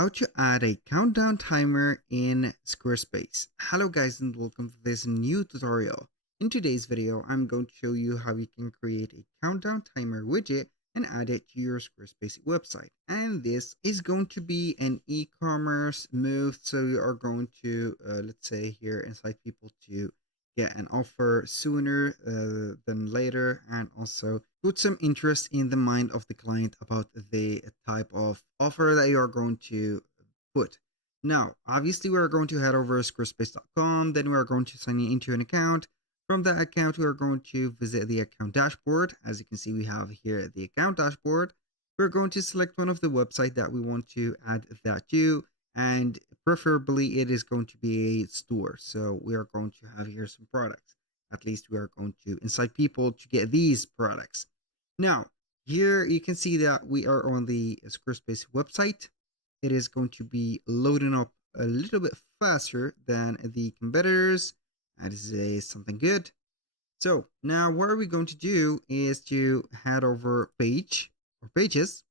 How to add a countdown timer in Squarespace. Hello guys and welcome to this new tutorial. In today's video, I'm going to show you how you can create a countdown timer widget and add it to your Squarespace website. And this is going to be an e-commerce move. So you are going to, let's say here, incite people to get an offer sooner than later, and also put some interest in the mind of the client about the type of offer that you are going to put. Now, obviously, we are going to head over to squarespace.com, then we are going to sign into an account. From that account, we are going to visit the account dashboard. As you can see, we have here the account dashboard. We're going to select one of the website that we want to add that to, and preferably it is going to be a store. So we are going to have here some products. At least we are going to incite people to get these products. Now, here you can see that we are on the Squarespace website. It is going to be loading up a little bit faster than the competitors. That is something good. So now what are we going to do is to head over page or pages.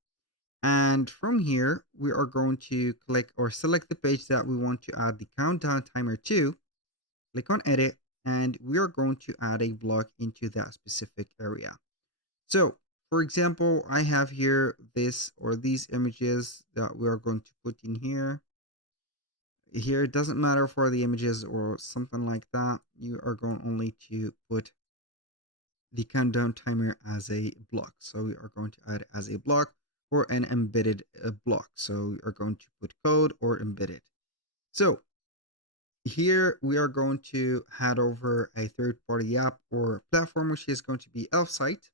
And from here, we are going to click or select the page that we want to add the countdown timer to. Click on edit, and we are going to add a block into that specific area. So for example, I have here this or these images that we are going to put in here. Here, it doesn't matter for the images or something like that. You are going only to put the countdown timer as a block. So we are going to add it as a block or an embedded block. So we are going to put code or embedded. So here we are going to head over a third-party app or platform, which is going to be Elfsight.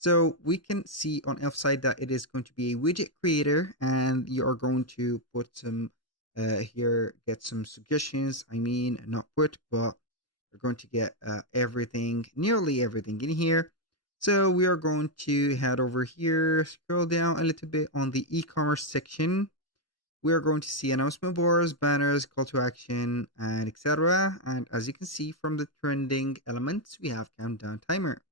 So we can see on Elfsight that it is going to be a widget creator, and you are going to put some here, get some suggestions. I mean, not put, but we're going to get everything, nearly everything in here. So we are going to head over here, scroll down a little bit on the e-commerce section. We are going to see announcement boards, banners, call to action, and etc. And as you can see from the trending elements, we have countdown timer.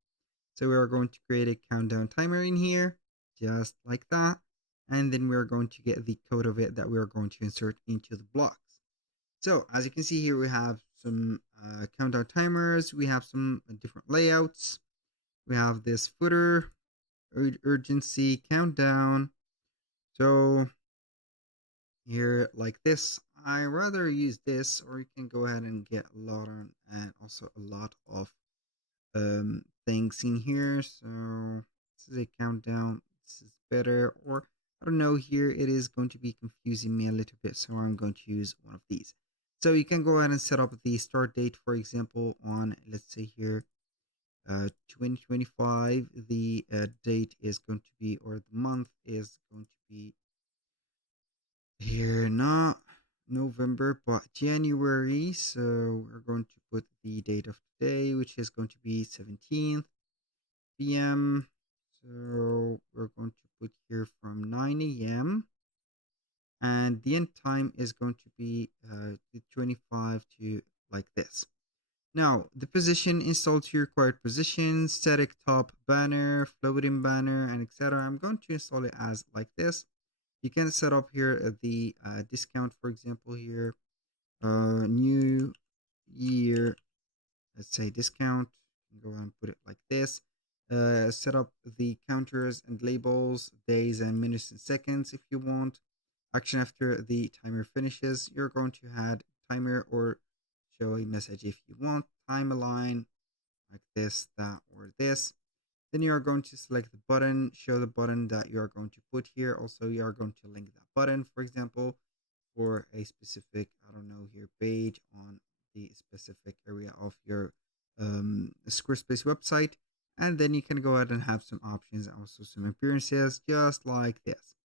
So we are going to create a countdown timer in here, just like that. And then we are going to get the code of it that we are going to insert into the blocks. So as you can see here, we have some countdown timers. We have some different layouts. We have this footer, urgency, countdown. So here like this, I rather use this, or you can go ahead and get a lot on, and also a lot of things in here. So this is a countdown. This is better, or I don't know, here it is going to be confusing me a little bit, so I'm going to use one of these. So you can go ahead and set up the start date, for example, on, let's say here, 2025. The date is going to be, or the month is going to be here, not November, but January. So we're going to put the date of today, which is going to be 17th p.m. So we're going to put here from 9 a.m. and the end time is going to be the 25 to like this. Now, the position, install to required position, static top banner, floating banner, and etc. I'm going to install it as like this. You can set up here the discount, for example, here, new year, let's say discount. Go ahead and put it like this. Set up the counters and labels, days and minutes and seconds if you want. Action after the timer finishes. You're going to add timer or show a message if you want. Timeline like this, that, or this. Then you are going to select the button, show the button that you are going to put here. Also, you are going to link that button, for example, for a specific, I don't know, here page on the specific area of your Squarespace website. And then you can go ahead and have some options, also some appearances, just like this.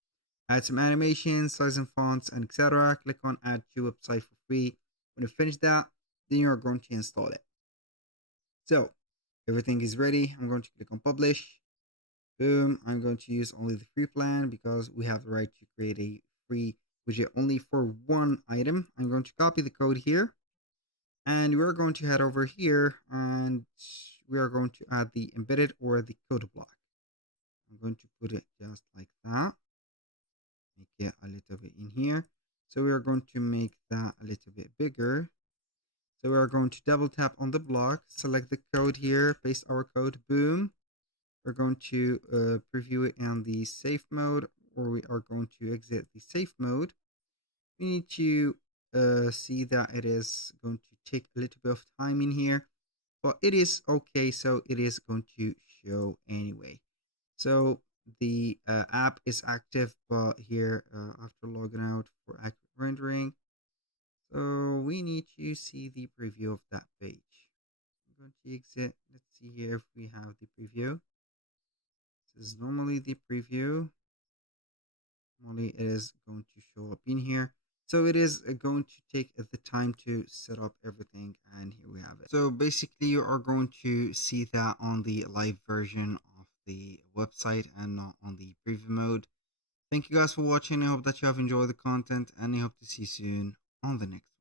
Add some animations, size and fonts, and etc. Click on add to website for free. When you finish that, then you're going to install it. So everything is ready. I'm going to click on publish. Boom. I'm going to use only the free plan because we have the right to create a free widget only for one item. I'm going to copy the code here, and we're going to head over here, and we are going to add the embedded or the code block. I'm going to put it just like that. make it a little bit in here. So we are going to make that a little bit bigger. So we are going to double tap on the block, select the code here, paste our code, boom. We're going to preview it in the safe mode, or we are going to exit the safe mode. We need to see that it is going to take a little bit of time in here, but it is okay. So it is going to show anyway. So the app is active, but here after logging out for accurate rendering, so we need to see the preview of that page. I'm going to exit. Let's see here if we have the preview. This is normally the preview. Normally it is going to show up in here. So it is going to take the time to set up everything, and here we have it. So basically you are going to see that on the live version of the website and not on the preview mode. Thank you guys for watching. I hope that you have enjoyed the content, and I hope to see you soon on the next one.